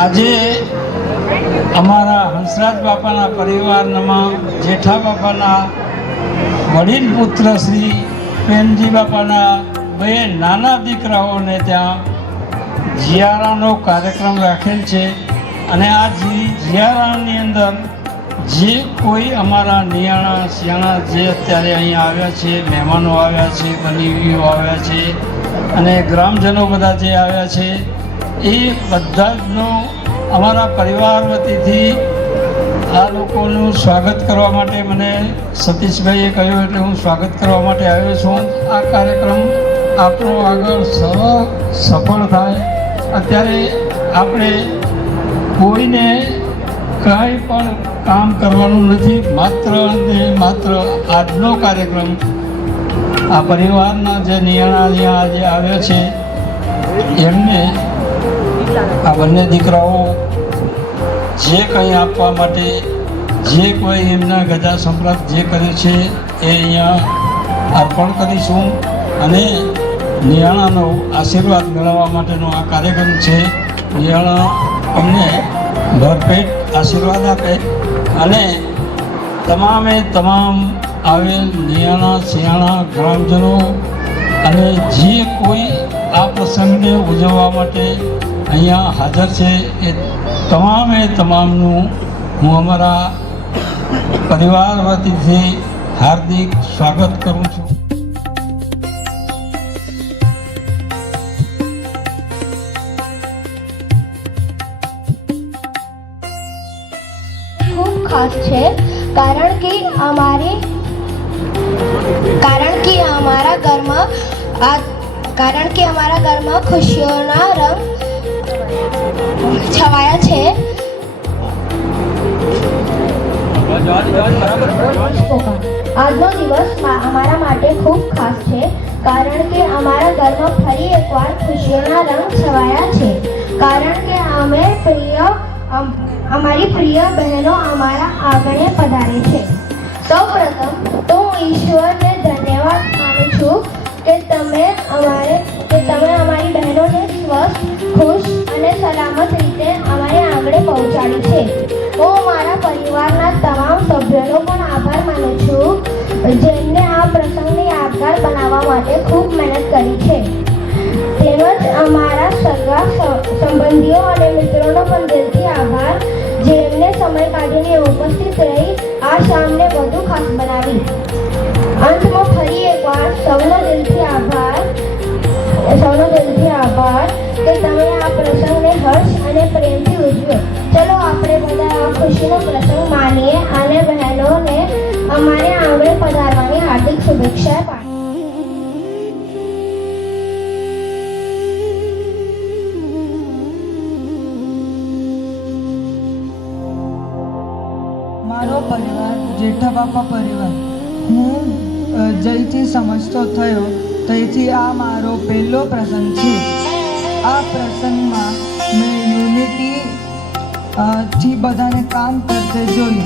આજે અમારા હંસરાજ બાપાના પરિવારમાં જેઠા બાપાના વડીલ પુત્ર શ્રી પ્રેમજી બાપાના બે નાના દીકરાઓને ત્યાં જિયારાનો કાર્યક્રમ રાખેલ છે અને આ જિયારાની અંદર જે કોઈ અમારા નિયાણા શિયાણા જે અત્યારે અહીંયા આવ્યા છે, મહેમાનો આવ્યા છે, બનેવીઓ આવ્યા છે અને ગ્રામજનો બધા જે આવ્યા છે એ બધા જનો અમારા પરિવાર વતીથી આ લોકોનું સ્વાગત કરવા માટે મને સતીશભાઈએ કહ્યું એટલે હું સ્વાગત કરવા માટે આવ્યો છું. આ કાર્યક્રમ આપણો આગળ સફળ થાય. અત્યારે આપણે કોઈને કાંઈ પણ કામ કરવાનું નથી, માત્ર ને માત્ર આજનો કાર્યક્રમ આ પરિવારના જે નિયાણા અહીંયા આજે આવ્યા છે એમને આ બંને દીકરાઓ જે કંઈ આપવા માટે જે કોઈ એમના ગજા સંપ્રાપ્ત જે કરે છે એ અહીંયા અર્પણ કરીશું અને નિયાણાનો આશીર્વાદ મેળવવા માટેનો આ કાર્યક્રમ છે. નિયાણા અમને ભરપેટ આશીર્વાદ આપે અને તમામે તમામ આવેલ નિયાણા શિયાણા ગ્રામજનો અને જે કોઈ આ પ્રસંગને ઉજવવા માટે અહીંયા હાજર છે એ તમામે તમામનું હું અમારા પરિવાર વતીથી હાર્દિક સ્વાગત કરું છું. ખૂબ ખાસ છે કારણ કે અમારા ઘરમાં ખુશીઓના રંગ છવાયા છે. આજનો દિવસ અમારા માટે ખૂબ ખાસ છે કારણ કે અમારા ઘરમાં ફરી એકવાર ખુશીઓના રંગ છવાયા છે કારણ કે અમારી પ્રિય બહેનો અમારા આંગણે પધારે છે. સૌપ્રથમ તો હું ઈશ્વરને ધન્યવાદ માનું છું કે તમે અમારી બહેનોને સ્વસ્થ, ખુશ અને સલામત રીતે અમારે આંગણે પહોંચાડી છે. હું મારા પરિવારના તમામ સભ્યોનો પણ આભાર માનું છું જેમને આ પ્રસંગને યાદગાર બનાવવા માટે ખૂબ મહેનત કરી છે. તેમજ અમારા સગા સંબંધીઓ અને મિત્રોનો પણ દિલથી આભાર જેમને સમય કાઢીને ઉપસ્થિત રહી આ શામને વધુ ખાસ બનાવી. અંતમાં ફરી એકવાર સૌનો દિલથી આભાર કે તમે આ પ્રસંગને હર્ષ અને પ્રેમથી ઉજવ્યો. ચલો આપણે બધા આ ખુશીનો પ્રસંગ માનીએ અને બહેનોને અમારે આંગણે પધારવાની હાર્દિક શુભેચ્છા મારો પરિવાર જેઠા બાપા પરિવાર હું જયથી સમજતો થયો તેથી આ મારો પહેલો પ્રસંગ છે. આ પ્રસંગમાં મેં યુનિટી થી બધાને કામ કરતે જોયું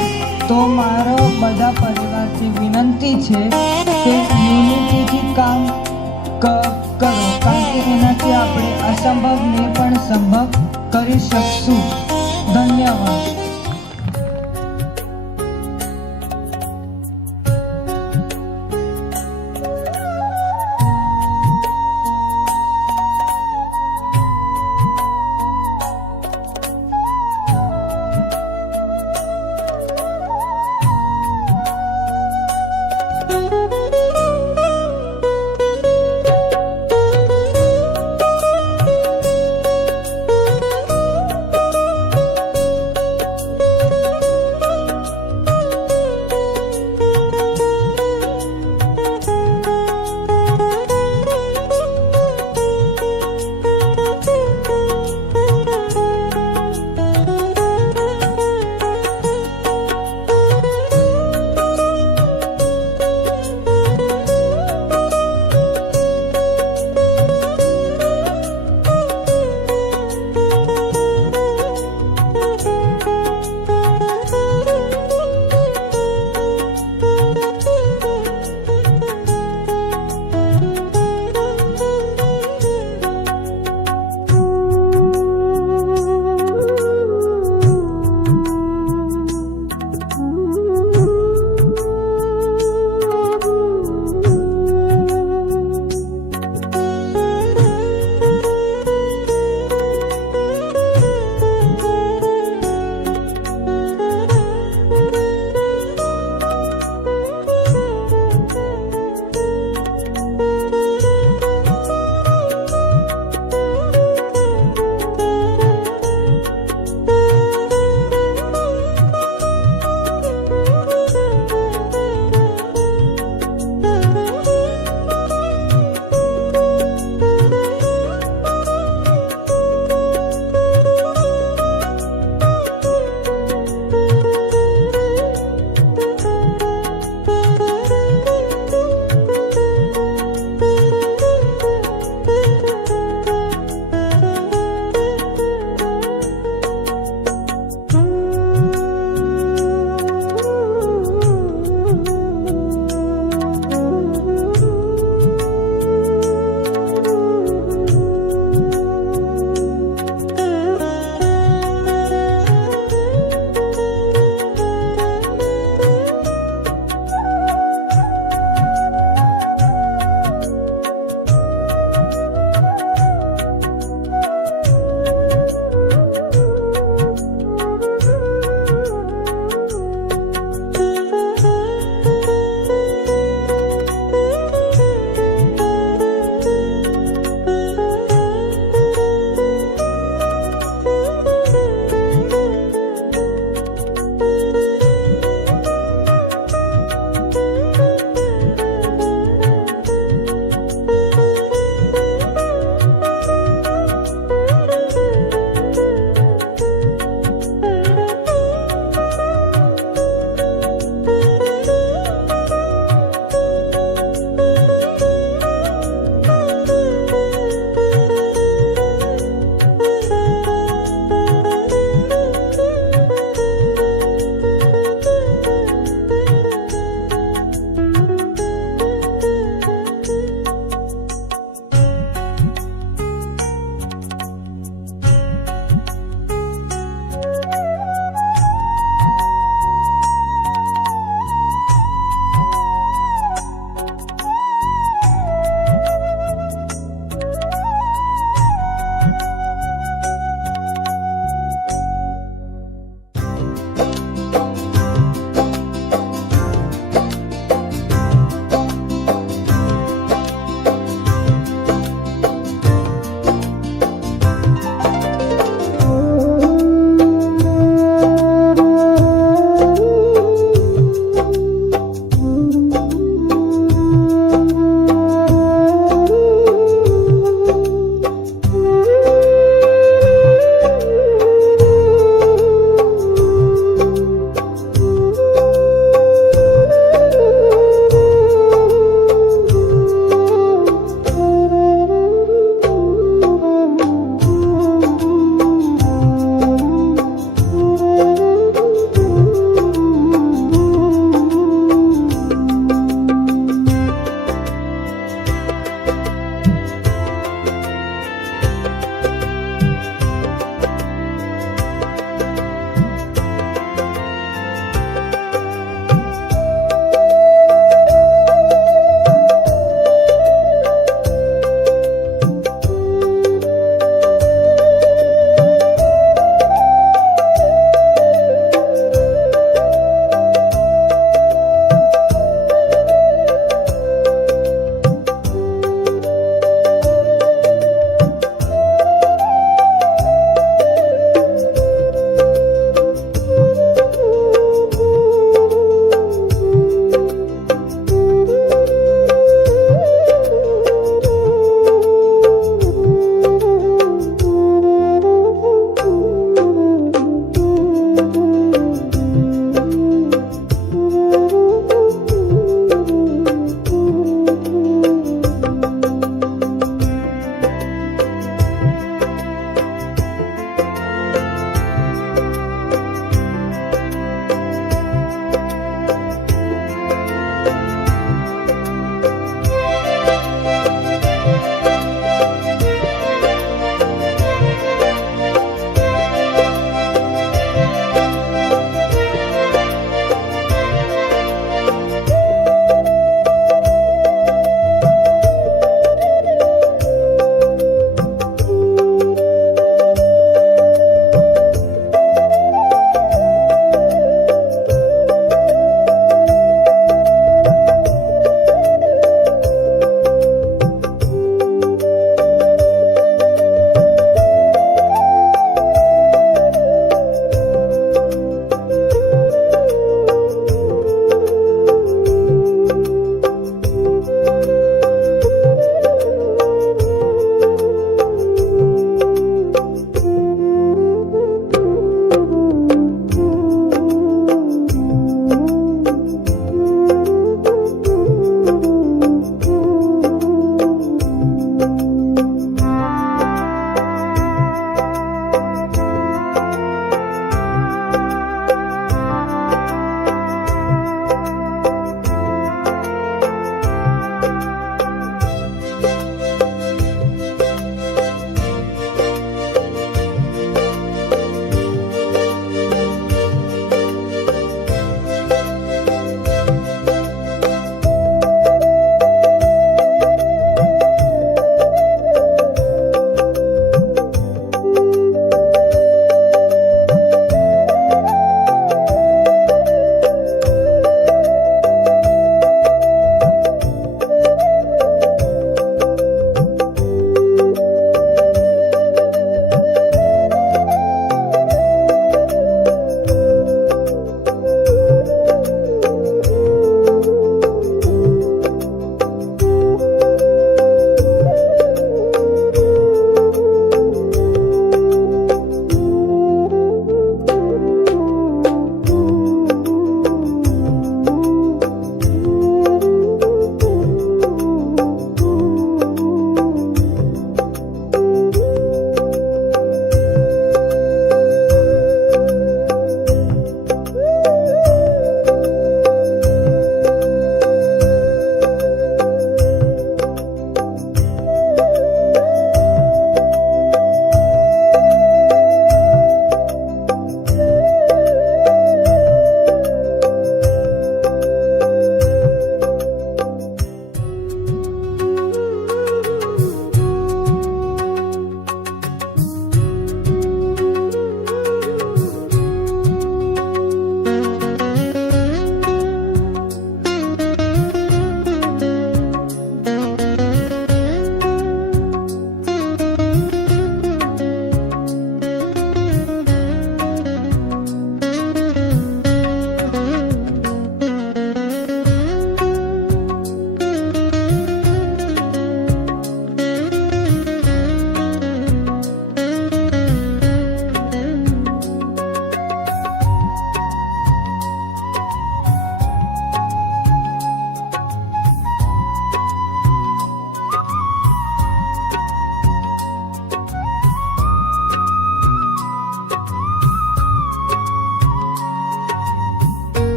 તો મારો બધા પરિવારથી વિનંતી છે કે યુનિટીથી કામ કરો કારણ કે એનાથી આપણે અસંભવને પણ સંભવ કરી શકશું. ધન્યવાદ.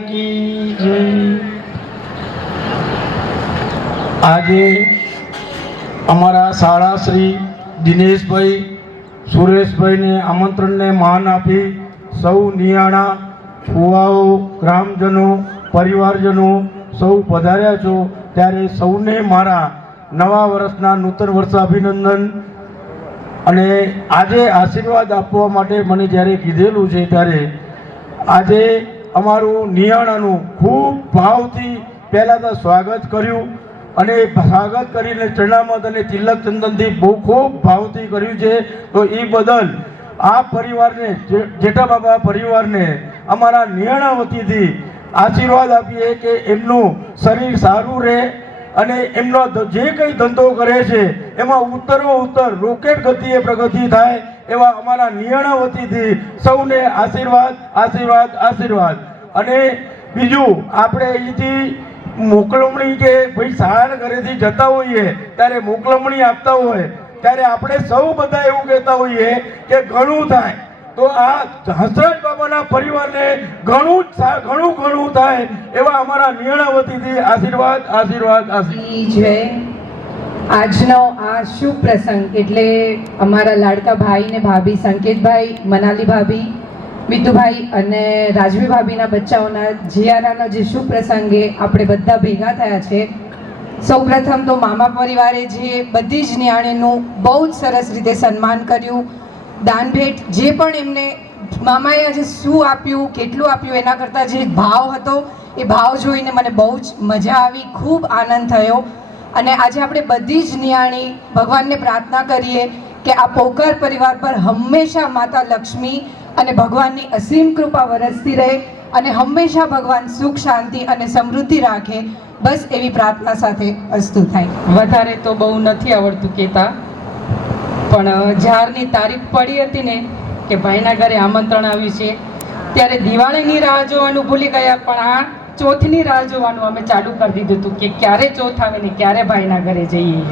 કી જય. આજે અમારા શાળા શ્રી દિનેશભાઈ સુરેશભાઈને આમંત્રણને માન આપી સૌ નિયાણા ફુવાઓ ગ્રામજનો પરિવારજનો સૌ પધાર્યા છો ત્યારે સૌને મારા નવા વર્ષના નૂતન વર્ષાભિનંદન. અને આજે આશીર્વાદ આપવા માટે મને જ્યારે કીધેલું છે ત્યારે આજે અમારું નિયાણાનું ખૂબ ભાવથી પહેલાં તો સ્વાગત કર્યું અને સ્વાગત કરીને ચરણામત અને તિલક ચંદનથી બહુ ખૂબ ભાવથી કર્યું છે. તો એ બદલ આ પરિવારને, જેઠા બાબા પરિવારને અમારા નિયાણા વતીથી આશીર્વાદ આપીએ કે એમનું શરીર સારું રહે અને એમનો જે કંઈ ધંધો કરે છે એમાં ઉત્તરોત્તર રોકેટ ગતિએ પ્રગતિ થાય એવા અમારા નિયાણા વતીથી સૌને આશીર્વાદ આશીર્વાદ આશીર્વાદ. અને બીજું, આપણે અહીંથી મોકલમણી કે ભાઈ સારા ઘરેથી જતા હોઈએ ત્યારે મોકલમણી આપતા હોય ત્યારે આપણે સૌ બધા એવું કહેતા હોઈએ કે ઘણું થાય. તો આ હંસરાજ બાબાના પરિવારને ઘણું થાય એવા અમારા નિર્ણય વતીથી આશીર્વાદ આશીર્વાદ આશીર્વાદ. જય. આજનો આ શુભ પ્રસંગ એટલે અમારા લાડકા ભાઈ ને ભાભી સંકેતભાઈ, મનાલી ભાભી, મિતુભાઈ અને રાજવી ભાભીના બચ્ચાઓના જીયારાનો જે શુભ પ્રસંગે આપણે બધા ભેગા થયા છે. સૌપ્રથમ તો મામા પરિવારે જે બધી જ નિયાણીનું બહુ જ સરસ રીતે સન્માન કર્યું. દાન ભેટ જે પણ એમને મામાએ આજે શું આપ્યું, કેટલું આપ્યું, એના કરતાં જે ભાવ હતો એ ભાવ જોઈને મને બહુ જ મજા આવી, ખૂબ આનંદ થયો. અને આજે આપણે બધી જ નિયાણી ભગવાનને પ્રાર્થના કરીએ કે આ પોકાર પરિવાર પર હંમેશા માતા લક્ષ્મી અને ભગવાનની અસીમ કૃપા વરસતી રહે અને હંમેશા ભગવાન સુખ, શાંતિ અને સમૃદ્ધિ રાખે. બસ એવી પ્રાર્થના સાથે અસ્તુ થાય. વધારે તો બહુ નથી આવડતું કહેતા, પણ જ્યારની તારીખ પડી હતી ને કે ભાઈના ઘરે આમંત્રણ આવ્યું છે ત્યારે દિવાળીની રાહ જોવાનું ભૂલી ગયા, પણ આ ચોથની રાહ જોવાનું અમે ચાલુ કરી દીધું હતું કે ક્યારે ચોથ આવે ને ક્યારે ભાઈના ઘરે જઈએ.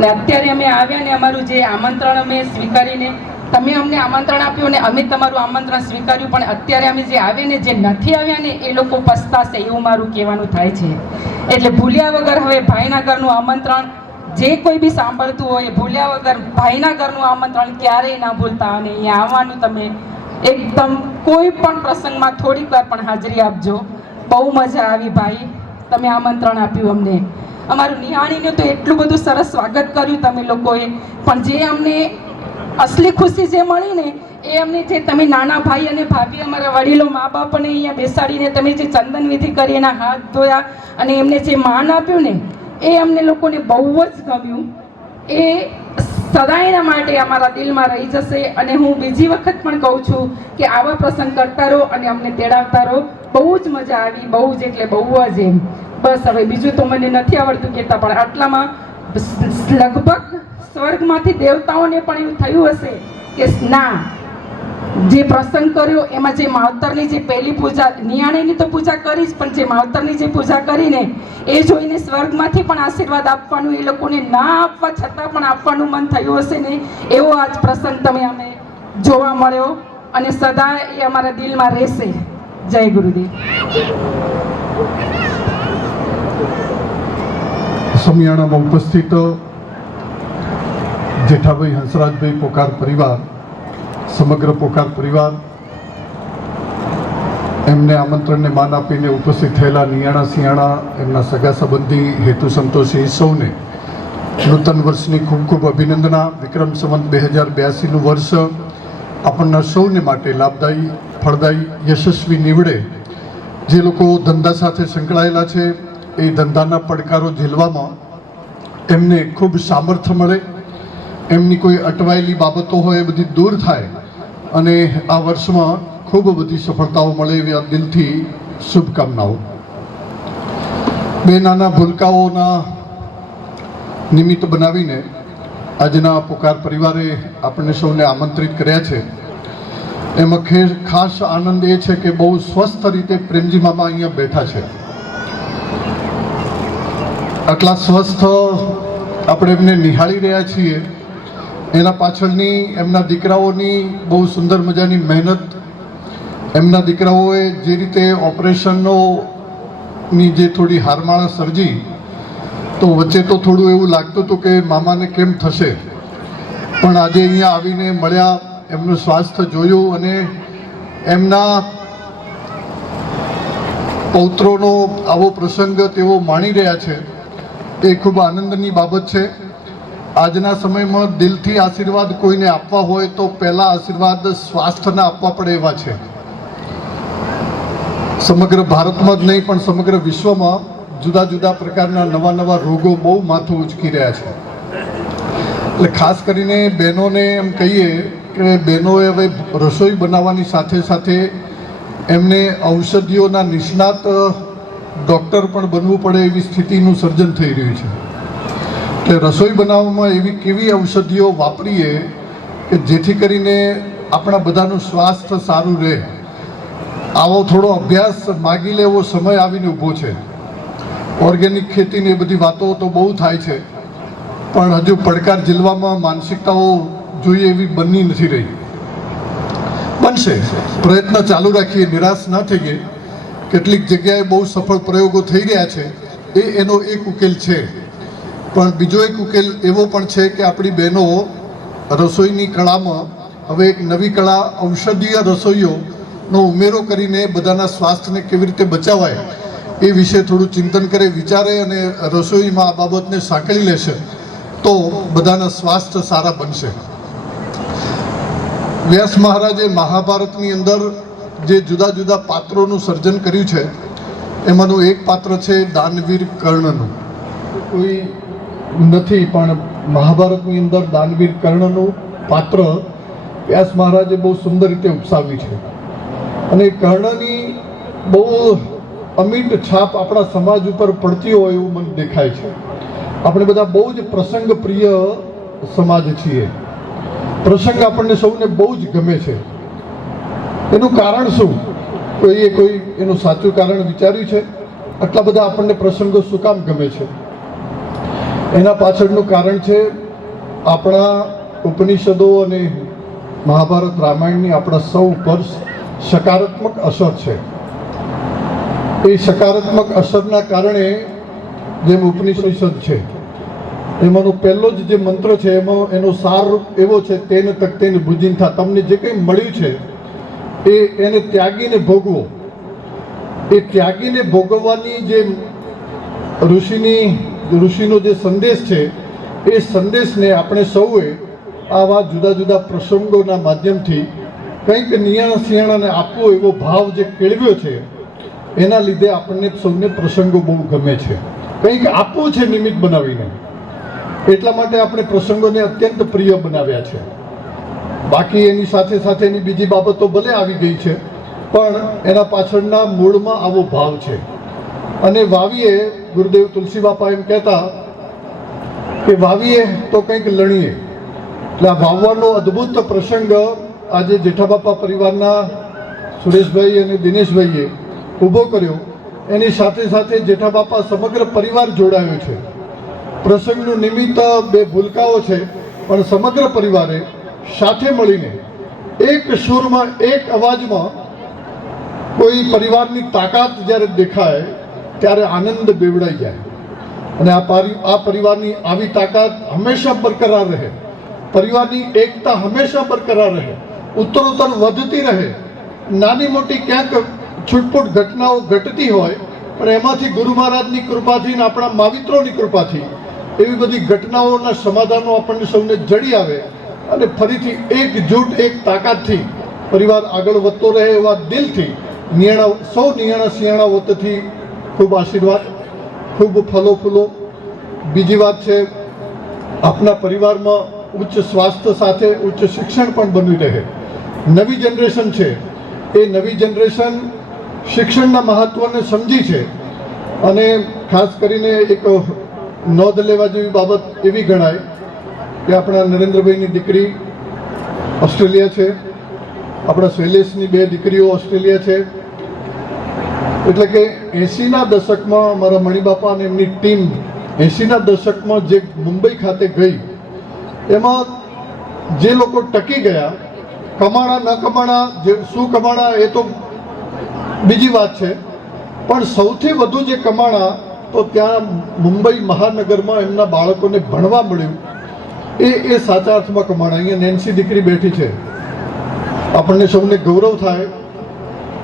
ને અત્યારે અમે આવ્યા ને અમારું જે આમંત્રણ અમે સ્વીકારીને, તમે અમને આમંત્રણ આપ્યું ને અમે તમારું આમંત્રણ સ્વીકાર્યું, પણ અત્યારે અમે જે આવ્યા ને જે નથી આવ્યા ને એ લોકો પસ્તાશે એવું મારું કહેવાનું થાય છે. એટલે ભૂલ્યા વગર હવે ભાઈના ઘરનું આમંત્રણ જે કોઈ બી સાંભળતું હોય ભૂલ્યા વગર ભાઈના ઘરનું આમંત્રણ ક્યારેય ના ભૂલતા અને અહીંયા આવવાનું તમે એકદમ કોઈ પણ પ્રસંગમાં થોડીક વાર પણ હાજરી આપજો. બહુ મજા આવી ભાઈ, તમે આમંત્રણ આપ્યું અમને. અમારું નિહાળીનું તો એટલું બધું સરસ સ્વાગત કર્યું તમે લોકોએ, પણ જે અમને અસલી ખુશી જે મળી ને એ અમને જે તમે નાના ભાઈ અને ભાભી અમારા વડીલો મા બાપને અહીંયા બેસાડીને તમે જે ચંદન વિધિ કરી, એના હાથ ધોયા અને એમને જે માન આપ્યું ને એ અમને લોકોને બહુ જ ગમ્યું. એ સદાયના માટે અમારા દિલમાં રહી જશે. અને હું બીજી વખત પણ કહું છું કે આવા પ્રસંગ કરતા રહો અને અમને તેડાવતા રહો. બહુ જ મજા આવી, બહુ જ એટલે બહુ જ એમ. બસ હવે બીજું તો મને નથી આવડતું કહેતા, પણ આટલામાં લગભગ સ્વર્ગમાંથી દેવતાઓને પણ એવું થયું હશે કે ના, જે પ્રસંગ કર્યો એમાં જે માવતરની જે પહેલી પૂજા, નિયાણીની તો પૂજા કરી જ, પણ જે માવતરની જે પૂજા કરીને એ જોઈને સ્વર્ગમાંથી પણ આશીર્વાદ આપવાનું, એ લોકોને ના આપવા છતાં પણ આપવાનું મન થયું હશે ને એવો આજ પ્રસંગ તમે અમે જોવા મળ્યો અને સદા એ અમારા દિલમાં રહેશે. જય ગુરુદેવ. સમિયાણામાં ઉપસ્થિત જેઠાભાઈ હંસરાજભાઈ પોકાર પરિવાર, સમગ્ર પોકાર પરિવાર, એમને આમંત્રણને માન આપીને ઉપસ્થિત થયેલા નિયાણા સિયાણા, એમના સગા સંબંધી, હેતુ સંતોષી સૌને નૂતન વર્ષની ખૂબ ખૂબ અભિનંદના. વિક્રમ સંવત 2082નું વર્ષ આપણના સૌને માટે લાભદાયી, ફળદાયી, યશસ્વી નીવડે. જે લોકો ધંધા સાથે સંકળાયેલા છે એ ધંધાના પડકારો ઝીલવામાં એમને ખૂબ સામર્થ્ય મળે, એમની કોઈ અટવાયેલી બાબતો હોય એ બધી દૂર થાય અને આ વર્ષમાં ખૂબ બધી સફળતાઓ મળે એવી દિલથી શુભકામનાઓ. બે નાના ભૂલકાઓના નિમિત્ત બનાવીને આજના પોકાર પરિવારે આપણને સૌને આમંત્રિત કર્યા છે. એમાં ખાસ આનંદ એ છે કે બહુ સ્વસ્થ રીતે પ્રેમજી મામા અહીંયા બેઠા છે. આટલા સ્વસ્થ આપણે એમને નિહાળી રહ્યા છીએ, એના પાછળની એમના દીકરાઓની બહુ સુંદર મજાની મહેનત. એમના દીકરાઓએ જે રીતે ઓપરેશનની જે થોડી હારમાળા સર્જી, તો વચ્ચે તો થોડું એવું લાગતું હતું કે મામાને કેમ થશે, પણ આજે અહીંયા આવીને મળ્યા, એમનું સ્વાસ્થ્ય જોયું અને એમના પૌત્રોનો આવો પ્રસંગ તેઓ માણી રહ્યા છે એ ખૂબ આનંદની બાબત છે. આજના સમયમાં દિલથી આશીર્વાદ કોઈને આપવા હોય તો પહેલાં આશીર્વાદ સ્વાસ્થ્યના આપવા પડે એવા છે. સમગ્ર ભારતમાં જ નહીં પણ સમગ્ર વિશ્વમાં જુદા જુદા પ્રકારના નવા નવા રોગો બહુ માથું ઉચકી રહ્યા છે. એટલે ખાસ કરીને બહેનોને એમ કહીએ કે બહેનોએ હવે રસોઈ બનાવવાની સાથે સાથે એમને ઔષધિઓના નિષ્ણાત ડૉક્ટર પણ બનવું પડે એવી સ્થિતિનું સર્જન થઈ રહ્યું છે. એટલે રસોઈ બનાવવામાં એવી કેવી ઔષધિઓ વાપરીએ કે જેથી કરીને આપણા બધાનું સ્વાસ્થ્ય સારું રહે. આવો થોડો અભ્યાસ માગી લેવો સમય આવીને ઊભો છે. ઓર્ગેનિક ખેતીની એ બધી વાતો તો બહુ થાય છે, પણ હજુ પડકાર ઝીલવામાં માનસિકતાઓ જોઈએ એવી બની નથી રહી. બનશે, પ્રયત્ન ચાલુ રાખીએ, નિરાશ ન થઈએ. કેટલીક જગ્યાએ બહુ સફળ પ્રયોગો થઈ રહ્યા છે, એનો એક ઉકેલ છે. પણ બીજો એક ઉકેલ એવો પણ છે કે આપણી બહેનો રસોઈની કળામાં હવે એક નવી કળા ઔષધીય રસોઈઓનો ઉમેરો કરીને બધાના સ્વાસ્થ્યને કેવી રીતે બચાવાય એ વિશે થોડું ચિંતન કરે, વિચારે અને રસોઈમાં આ બાબતને સાંકળી લેશે તો બધાના સ્વાસ્થ્ય સારા બનશે. વ્યાસ મહારાજે મહાભારતની અંદર જે જુદા જુદા પાત્રોનું સર્જન કર્યું છે એમાંનું એક પાત્ર છે દાનવીર કર્ણનું. કોઈ નથી પણ મહાભારતની અંદર દાનવીર કર્ણનું પાત્ર વ્યાસ મહારાજે બહુ સુંદર રીતે ઉપસાવ્યું છે. અને કર્ણની બહુ અમિટ છાપ આપણા સમાજ ઉપર પડતી હોય એવું મને દેખાય છે. આપણે બધા બહુ જ પ્રસંગ પ્રિય સમાજ છીએ. પ્રસંગ આપણને સૌને બહુ જ ગમે છે. એનું કારણ શું? કોઈ એનું સાચું કારણ વિચાર્યું છે? આટલા બધા આપણને પ્રસંગો શું કામ ગમે છે? એના પાછળનું કારણ છે આપણા ઉપનિષદો અને મહાભારત રામાયણની આપણા સૌ ઉપર સકારાત્મક અસર છે. એ સકારાત્મક અસરના કારણે જેમ ઉપનિષદ છે એમાંનો પહેલો જ જે મંત્ર છે એમાં એનો સાર એવો છે, તેન તક્તેન ભુજિંથા. તમને જે કંઈ મળ્યું છે એને ત્યાગીને ભોગવો. એ ત્યાગીને ભોગવવાની જે ઋષિનો જે સંદેશ છે એ સંદેશને આપણે સૌએ આવા જુદા જુદા પ્રસંગોના માધ્યમથી કંઈક નિયાણા સિયાણાને આપવો એવો ભાવ જે કેળવ્યો છે એના લીધે આપણને સૌને પ્રસંગો બહુ ગમે છે. કંઈક આપવું છે નિમિત્ત બનાવીને, એટલા માટે આપણે પ્રસંગોને અત્યંત પ્રિય બનાવ્યા છે. બાકી એની સાથે સાથેની બીજી બાબતો ભલે આવી ગઈ છે, પણ એના પાછળના મૂળમાં આવો ભાવ છે. અને વાવીએ, ગુરુદેવ તુલસી બાપા એમ કહેતા કે વાવીએ તો કંઈક લણીએ. એટલે આ વાવવાનો અદ્ભુત પ્રસંગ આજે જેઠાબાપા પરિવારના સુરેશભાઈ અને દિનેશભાઈએ ઊભો કર્યો. એની સાથે સાથે જેઠાબાપા સમગ્ર પરિવાર જોડાયો છે. પ્રસંગનું નિમિત્ત બે ભૂલકાઓ છે, પણ સમગ્ર પરિવારે સાથે મળીને એક સૂરમાં એક અવાજમાં કોઈ પરિવારની તાકાત જ્યારે દેખાય ત્યારે આનંદ બેવડાઈ જાય. અને આ પરિવારની આવી તાકાત હંમેશા બરકરાર રહે, પરિવારની એકતા હંમેશા બરકરાર રહે, ઉત્તરોત્તર વધતી રહે. નાની મોટી ક્યાંક છૂટપૂટ ઘટનાઓ ઘટતી હોય, પણ એમાંથી ગુરુ મહારાજની કૃપાથી અને આપણા માવિત્રોની કૃપાથી એવી બધી ઘટનાઓના સમાધાનો આપણને સૌને જડી આવે અને ફરીથી એકજૂટ એક તાકાતથી પરિવાર આગળ વધતો રહે એવા દિલથી સૌ નિયાણા સિયાણા વતીથી ખૂબ આશીર્વાદ, ખૂબ ફલો ફૂલો. બીજી વાત છે, આપણા પરિવારમાં ઉચ્ચ સ્વાસ્થ્ય સાથે ઉચ્ચ શિક્ષણ પણ બની રહે. નવી જનરેશન છે, એ નવી જનરેશન શિક્ષણના મહત્ત્વને સમજી છે. અને ખાસ કરીને એક નોંધ લેવા જેવી બાબત એવી ગણાય કે આપણા નરેન્દ્રભાઈની દીકરી ઓસ્ટ્રેલિયા છે, આપણા શૈલેષની બે દીકરીઓ ઓસ્ટ્રેલિયા છે. એટલે કે 80ના દશકમાં અમારા મણિબાપા અને એમની ટીમ 80ના દશકમાં જે મુંબઈ ખાતે ગઈ, એમાં જે લોકો ટકી ગયા, કમાણા ન કમાણા, શું કમાણા એ તો બીજી વાત છે, પણ સૌથી વધુ જે કમાણા તો ત્યાં મુંબઈ મહાનગરમાં એમના બાળકોને ભણવા મળ્યું, એ સાચા અર્થમાં કમાણા. અહીંયા નેન્સી દીકરી બેઠી છે, આપણને સૌને ગૌરવ થાય.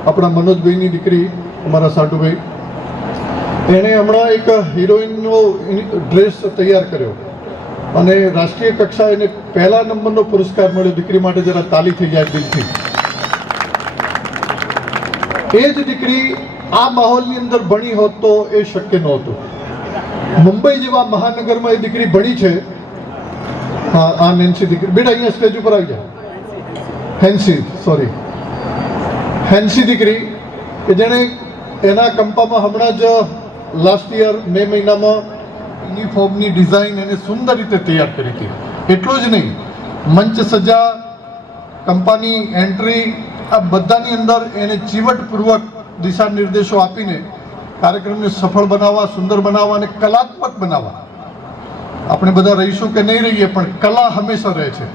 આપણા મનોજભાઈની દીકરી, અમારા સાટુભાઈ, એણે હમણાં એક હિરોઈનનો ડ્રેસ તૈયાર કર્યો અને રાષ્ટ્રીય કક્ષાએ એને પહેલા નંબરનો પુરસ્કાર મળ્યો. દીકરી માટે જરા તાલી થઈ જાય દિલથી. એ જ દીકરી આ માહોલની અંદર ભણી હોત તો એ શક્ય નહોતું. મુંબઈ જેવા મહાનગરમાં એ દીકરી ભણી છે. હા, આ નેન્સી દીકરી, બેટા અહીંયા સ્ટેજ ઉપર આવી જાય. હેન્સી દીકરી કે જેણે એના કંપામાં હમણાં જ લાસ્ટ યર મે મહિનામાં યુનિફોર્મની ડિઝાઇન એને સુંદર રીતે તૈયાર કરી હતી. એટલું જ નહીં, મંચ સજા, કંપાની એન્ટ્રી, આ બધાની અંદર એને ચીવટપૂર્વક દિશા નિર્દેશો આપીને કાર્યક્રમને સફળ બનાવવા, સુંદર બનાવવા અને કલાત્મક બનાવવા. આપણે બધા રહીશું કે નહીં રહીએ, પણ કલા હંમેશા રહે છે.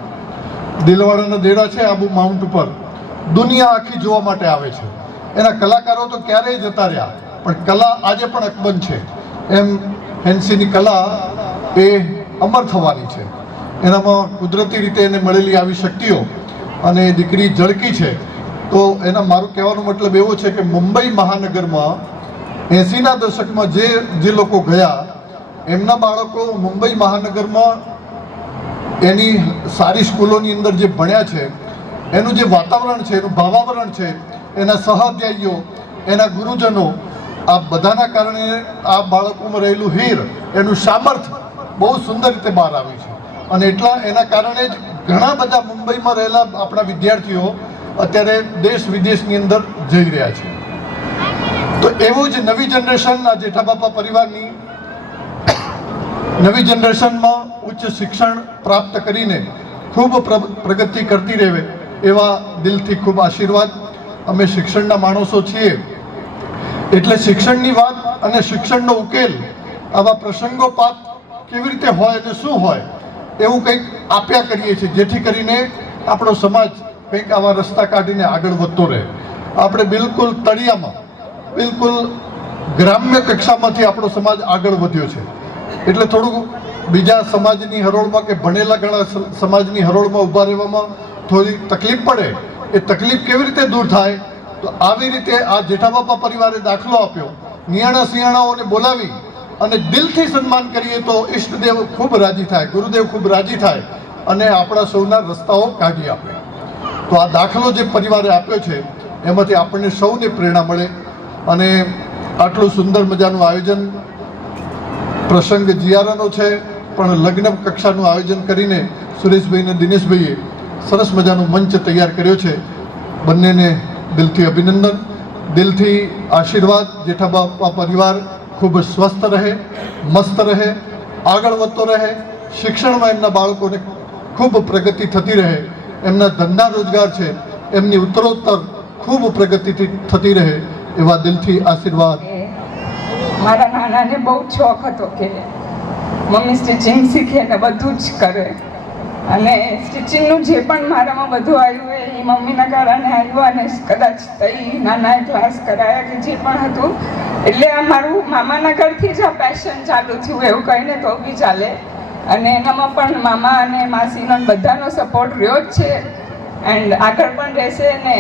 દિલવાડાના દેરા છે આબુ માઉન્ટ ઉપર, દુનિયા આખી જોવા માટે આવે છે. એના કલાકારો તો ક્યારેય જતા રહ્યા, પણ કલા આજે પણ અકબંધ છે. એમ હેન્સીની કલા એ અમર થવાની છે. એનામાં કુદરતી રીતે એને મળેલી આવી શક્તિઓ અને એ દીકરી ઝળકી છે. તો એના મારું કહેવાનો મતલબ એવો છે કે મુંબઈ મહાનગરમાં 80ના દશકમાં જે લોકો ગયા એમના બાળકો મુંબઈ મહાનગરમાં એની સારી સ્કૂલોની અંદર જે ભણ્યા છે, એનું જે વાતાવરણ છે, એનું ભાવાવરણ છે, એના સહાધ્યાયીઓ, એના ગુરુજનો, આ બધાના કારણે આ બાળકોમાં રહેલું હીર, એનું સામર્થ્ય બહુ સુંદર રીતે બહાર આવ્યું છે. અને એના કારણે જ ઘણા બધા મુંબઈમાં રહેલા આપણા વિદ્યાર્થીઓ અત્યારે દેશ વિદેશની અંદર જઈ રહ્યા છે. તો એવું જ નવી જનરેશન, આ જેઠાબાપા પરિવારની નવી જનરેશનમાં ઉચ્ચ શિક્ષણ પ્રાપ્ત કરીને ખૂબ પ્રગતિ કરતી રહે એવા દિલથી ખૂબ આશીર્વાદ. અમે શિક્ષણના માણસો છીએ એટલે શિક્ષણની વાત અને શિક્ષણનો ઉકેલ, આવા પ્રસંગોપાત કેવી રીતે હોય અને શું હોય એવું કંઈક આપ્યા કરીએ છીએ, જેથી કરીને આપણો સમાજ કંઈક આવા રસ્તા કાઢીને આગળ વધતો રહે. આપણે બિલકુલ તળિયામાં, બિલકુલ ગ્રામ્ય કક્ષામાંથી આપણો સમાજ આગળ વધ્યો છે. એટલે થોડુંક બીજા સમાજની હરોળમાં કે ભણેલા ઘણા સમાજની હરોળમાં ઊભા રહેવામાં થોડી તકલીફ પડે. એ તકલીફ કેવી રીતે દૂર થાય? તો આવી રીતે આ જેઠાબાપા પરિવારે દાખલો આપ્યો. નિયાણા સિયાણાઓને બોલાવી અને દિલથી સન્માન કરીએ તો ઈષ્ટદેવ ખૂબ રાજી થાય, ગુરુદેવ ખૂબ રાજી થાય અને આપણા સૌના રસ્તાઓ કાઢી આપે. તો આ દાખલો જે પરિવારે આપ્યો છે એમાંથી આપણને સૌને પ્રેરણા મળે. અને આટલું સુંદર મજાનું આયોજન, પ્રસંગ જીયારાનો છે પણ લગ્ન કક્ષાનું આયોજન કરીને સુરેશભાઈ અને દિનેશભાઈએ સરસ મજાનું મંચ તૈયાર કર્યો છે. બંનેને દિલથી અભિનંદન, દિલથી આશીર્વાદ. જેઠાબાપા પરિવાર ખૂબ સ્વસ્થ રહે, મસ્ત રહે, આગળ વધતો રહે, શિક્ષણમાં એમના બાળકોને ખૂબ પ્રગતિ થતી રહે, એમના ધંધા રોજગાર છે એમની ઉત્તરોત્તર ખૂબ પ્રગતિ થતી રહે એવા દિલથી આશીર્વાદ. મારા નાનાને બહુ શોખ હતો કે મમ્મી સ્ટિચિંગ શીખે ને બધું જ કરે, અને સ્ટિચિંગનું જે પણ મારામાં બધું આવ્યું એ મમ્મીના કારણે આવ્યું. અને કદાચ તઈ નાનાએ ક્લાસ કરાયા કે જે પણ હતું, એટલે આ મારું મામાના ઘરથી જ આ પેશન ચાલુ થયું એવું કહીને તો બી ચાલે. અને એનામાં પણ મામા અને માસીનો બધાનો સપોર્ટ રહ્યો જ છે એન્ડ આગળ પણ રહેશે. ને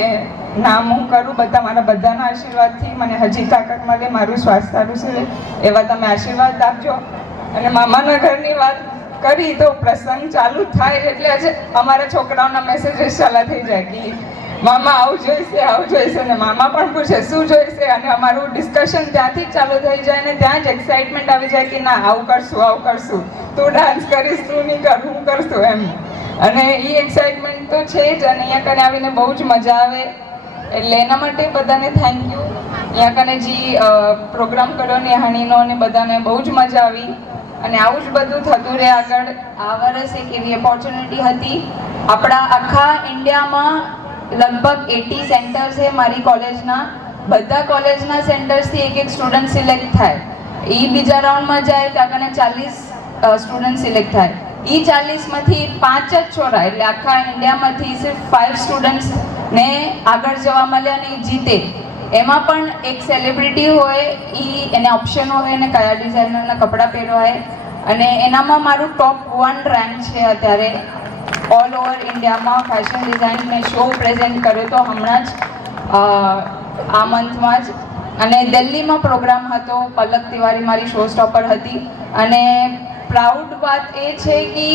નામ હું કરું બધા મારા બધાના આશીર્વાદથી મને હજી તાકાત મળે, મારું સ્વાસ્થ્ય સારું છે એવા તમે આશીર્વાદ આપજો. અને મામાના ઘરની વાત કરી તો પ્રસંગ ચાલુ થાય એટલે આજે અમારા છોકરાઓના મેસેજીસ ચાલા થઈ જાય કે મામા આવું જોઈશે, આવું જોઈશે, અને મામા પણ પૂછે શું જોઈશે. અને અમારું ડિસ્કશન ત્યાંથી જ ચાલુ થઈ જાય ને ત્યાં જ એક્સાઇટમેન્ટ આવી જાય કે ના આવું કરશું, આવું કરશું, તું ડાન્સ કરીશ, તું નહીં કર, હું કરશું એમ. અને એ એક્સાઇટમેન્ટ તો છે જ. અને અહીંયા કને આવીને બહુ જ મજા આવે. એટલે એના માટે બધાને થેન્ક યુ. અહીંયા કને જે પ્રોગ્રામ કર્યો નિહાણીનો અને બધાને બહુ જ મજા આવી. અને આવું જ બધું થતું રહે આગળ. આ વર્ષ એક એવી ઓપોર્ચ્યુનિટી હતી. આપણા આખા ઇન્ડિયામાં લગભગ 80 સેન્ટર છે મારી કોલેજના. બધા કોલેજના સેન્ટર્સથી એક સ્ટુડન્ટ સિલેક્ટ થાય. એ બીજા રાઉન્ડમાં જાય ત્યાં કને 40 સ્ટુડન્ટ સિલેક્ટ થાય. એ 40માંથી 5 જ છોરા, એટલે આખા ઇન્ડિયામાંથી સિર્ફ 5 સ્ટુડન્ટ્સને આગળ જવા મળ્યા અને જીતે. એમાં પણ એક સેલિબ્રિટી હોય, એને ઓપ્શન હોય અને કયા ડિઝાઇનરના કપડાં પહેરવા હોય. અને એનામાં મારું ટોપ 1 રેન્ક છે અત્યારે ઓલ ઓવર ઇન્ડિયામાં. ફેશન ડિઝાઇનને શો પ્રેઝન્ટ કર્યો તો હમણાં જ આ મંથમાં જ. અને દિલ્હીમાં પ્રોગ્રામ હતો, પલક તિવારી મારી શો સ્ટોપર હતી. અને પ્રાઉડ વાત એ છે કે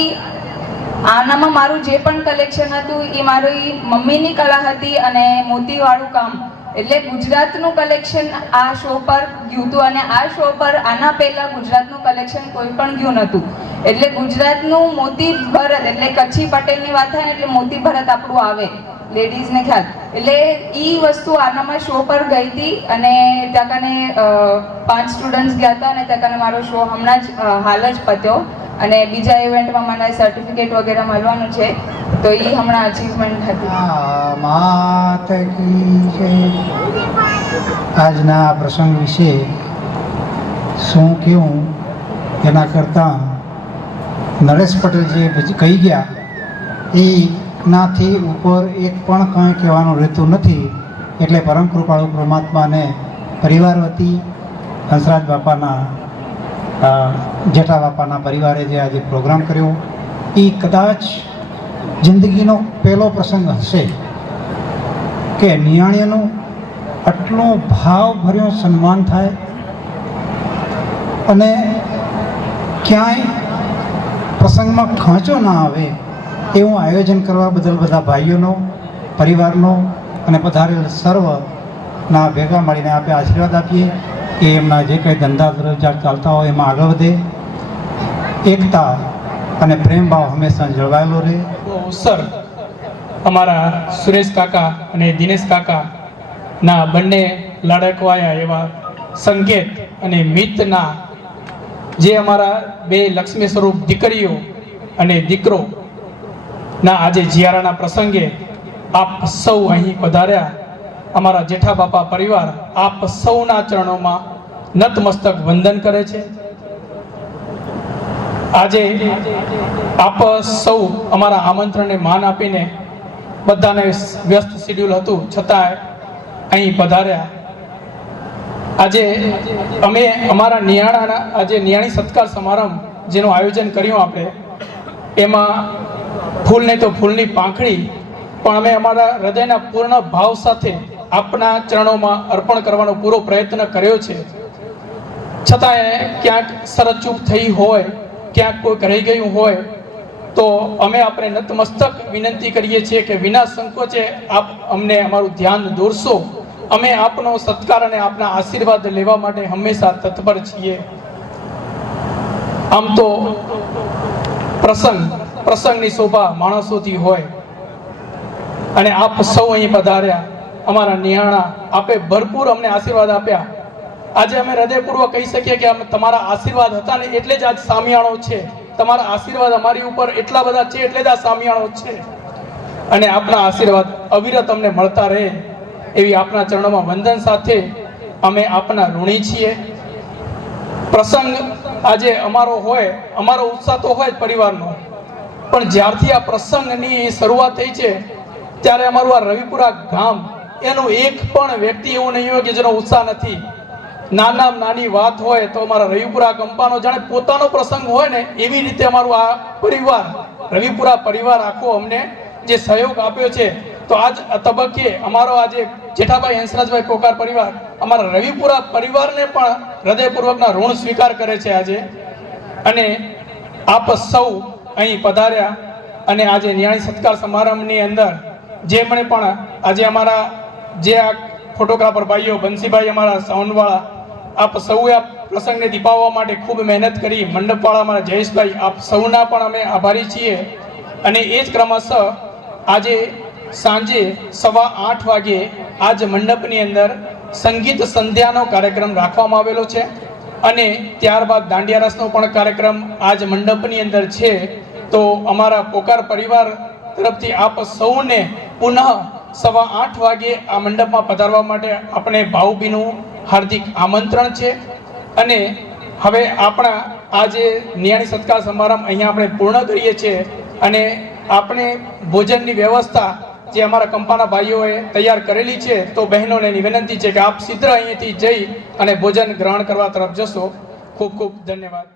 આનામાં મારું જે પણ કલેક્શન હતું એ મારી મમ્મીની કલા હતી. અને મોતીવાળું કામ એટલે ગુજરાતનું કલેક્શન આ શો પર ગયું હતું અને આ શો પર આના પહેલાં ગુજરાતનું કલેક્શન કોઈ પણ ગયું નહોતું. એટલે ગુજરાતનું મોતી ભરત એટલે કચ્છી પટેલની વાત થાય ને એટલે મોતી ભરત આપણું આવે લેડીઝને ખ્યાલ. એટલે એ વસ્તુ આનામાં શો પર ગઈ હતી અને ત્યાં કને 5 સ્ટુડન્ટ્સ ગયા હતા અને ત્યાં કને મારો શો હમણાં જ હાલ જ પત્યો અને બીજા ઇવેન્ટમાં મને સર્ટિફિકેટ વગેરે મળવાનું છે, તો એ હમણાં અચીવમેન્ટ હતી. માત કી જય. આજના પ્રસંગ વિશે શું કહું એના કરતાં નરેશ પટેલ જે કહી ગયા એનાથી ઉપર એક પણ કંઈ કહેવાનું રહેતું નથી. એટલે પરમ કૃપાળુ પરમાત્માને પરિવાર વતી હંસરાજ બાપાના જેઠા બાપાના પરિવારે જે આજે પ્રોગ્રામ કર્યો એ કદાચ જિંદગીનો પહેલો પ્રસંગ હશે કે નિયાણીનું આટલું ભાવભર્યો સન્માન થાય અને ક્યાંય પ્રસંગમાં ખાંચો ના આવે એવું આયોજન કરવા બદલ બધા ભાઈઓનો, પરિવારનો અને પધારેલ સર્વના ભેગા મળીને આપણે આશીર્વાદ આપીએ કે એમના જે કંઈ ધંધા રોજગાર ચાલતા હોય એમાં આગળ વધે, એકતા અને પ્રેમ ભાવ હંમેશા જળવાયેલો રહે. અવસર અમારા સુરેશ કાકા અને દિનેશ કાકાના બંને લાડકવાયા એવા સંકેત અને મિતના જે અમારા 2 લક્ષ્મી સ્વરૂપ દીકરીઓ અને દીકરો ના આજે જિયારાના પ્રસંગે આપ સૌ અહીં પધાર્યા. અમારા જેઠા બાપા પરિવાર આપ સૌના ચરણોમાં નતમસ્તક વંદન કરે છે. આજે આપ સૌ અમારા આમંત્રણને માન આપીને બધાને વ્યસ્ત શેડ્યુલ હતું છતાં અહીં પધાર્યા. આજે અમે અમારા નિયાણાના આજે નિયાણી સત્કાર સમારંભ જેનું આયોજન કર્યું આપણે, એમાં ફૂલ નહીં તો ફૂલની પાંખડી પણ અમે અમારા હૃદયના પૂર્ણ ભાવ સાથે આપના ચરણોમાં અર્પણ કરવાનો પૂરો પ્રયત્ન કર્યો છે. છતાંય ક્યાંક સરચૂક થઈ હોય, ક્યાંક કોઈક રહી ગયું હોય તો અમે આપણે નતમસ્તક વિનંતી કરીએ છીએ કે વિના સંકોચે આપ અમને અમારું ધ્યાન દોરશો. અમે આપનો સત્કાર અને આપના આશીર્વાદ લેવા માટે હંમેશા તત્પર છીએ. આમ તો પ્રસંગની શોભા માણસોથી હોય અને આપ સૌ અહીં પધાર્યા. અમારા નિહાણા આપે ભરપૂર અમને આશીર્વાદ આપ્યા. આજે અમે હૃદયપૂર્વક કહી શકીએ કે તમારા આશીર્વાદ હતા ને એટલે જ આજ સામિયાણો છે. તમારા આશીર્વાદ અમારી ઉપર એટલા બધા છે એટલે જ આ સામિયાણો છે. અને આપના આશીર્વાદ અવિરત અમને મળતા રહે એવી આપના ચરણોમાં વંદન સાથે અમે આપના ઋણી છીએ. પ્રસંગ આજે અમારો હોય, અમારો ઉત્સાહ તો હોય જ પરિવારનો, પણ જ્યારથી આ પ્રસંગની શરૂઆત થઈ છે ત્યારે અમારું આ રવિપુરા ગામ એનું એક પણ વ્યક્તિ એવું નહીં હોય કે જેનો ઉત્સાહ નથી. નાની વાત હોય તો અમારા રવિપુરા કંપાનો જાણે પોતાનો પ્રસંગ હોય ને એવી રીતે અમારું આ પરિવાર રવિપુરા પરિવાર આખો અમને જે સહયોગ આપ્યો છે. તો આજ તબક્કે અમારો આજે જેઠાભાઈ હંસરાજભાઈ પોકાર પરિવાર અમારા રવિપુરા પરિવારને પણ હૃદયપૂર્વકના ઋણ સ્વીકાર કરે છે આજે. અને આપ સૌ અહીં પધાર્યા અને આજે નિયાણી સત્કાર સમારંભની અંદર જે મને પણ આજે અમારા જે આ ફોટોગ્રાફર ભાઈઓ બંસીભાઈ અમારા સાઉન્ડવાળા આપ સૌએ આ પ્રસંગને દીપાવવા માટે ખૂબ મહેનત કરી. મંડપવાળા અમારા જયેશભાઈ આપ સૌના પણ અમે આભારી છીએ. અને એ જ ક્રમશઃ આજે સાંજે 8:15 વાગે આજ મંડપની અંદર સંગીત સંધ્યાનો કાર્યક્રમ રાખવામાં આવેલો છે અને ત્યારબાદ દાંડિયા રસનો પણ કાર્યક્રમ આજ મંડપની અંદર છે. તો અમારા પોકાર પરિવાર તરફથી આપ સૌને પુનઃ 8:15 વાગે આ મંડપમાં પધારવા માટે આપણે ભાવભીનું હાર્દિક આમંત્રણ છે. અને હવે આપણા આ જે નિયાણી સત્કાર સમારંભ અહીંયા આપણે પૂર્ણ કરીએ છીએ અને આપણે ભોજનની વ્યવસ્થા જે અમારા કંપાના ભાઈઓએ તૈયાર કરેલી છે, તો બહેનોને વિનંતી છે કે આપ સીધા અહીંયાથી જઈ અને ભોજન ગ્રહણ કરવા તરફ જશો. ખૂબ ખૂબ ધન્યવાદ.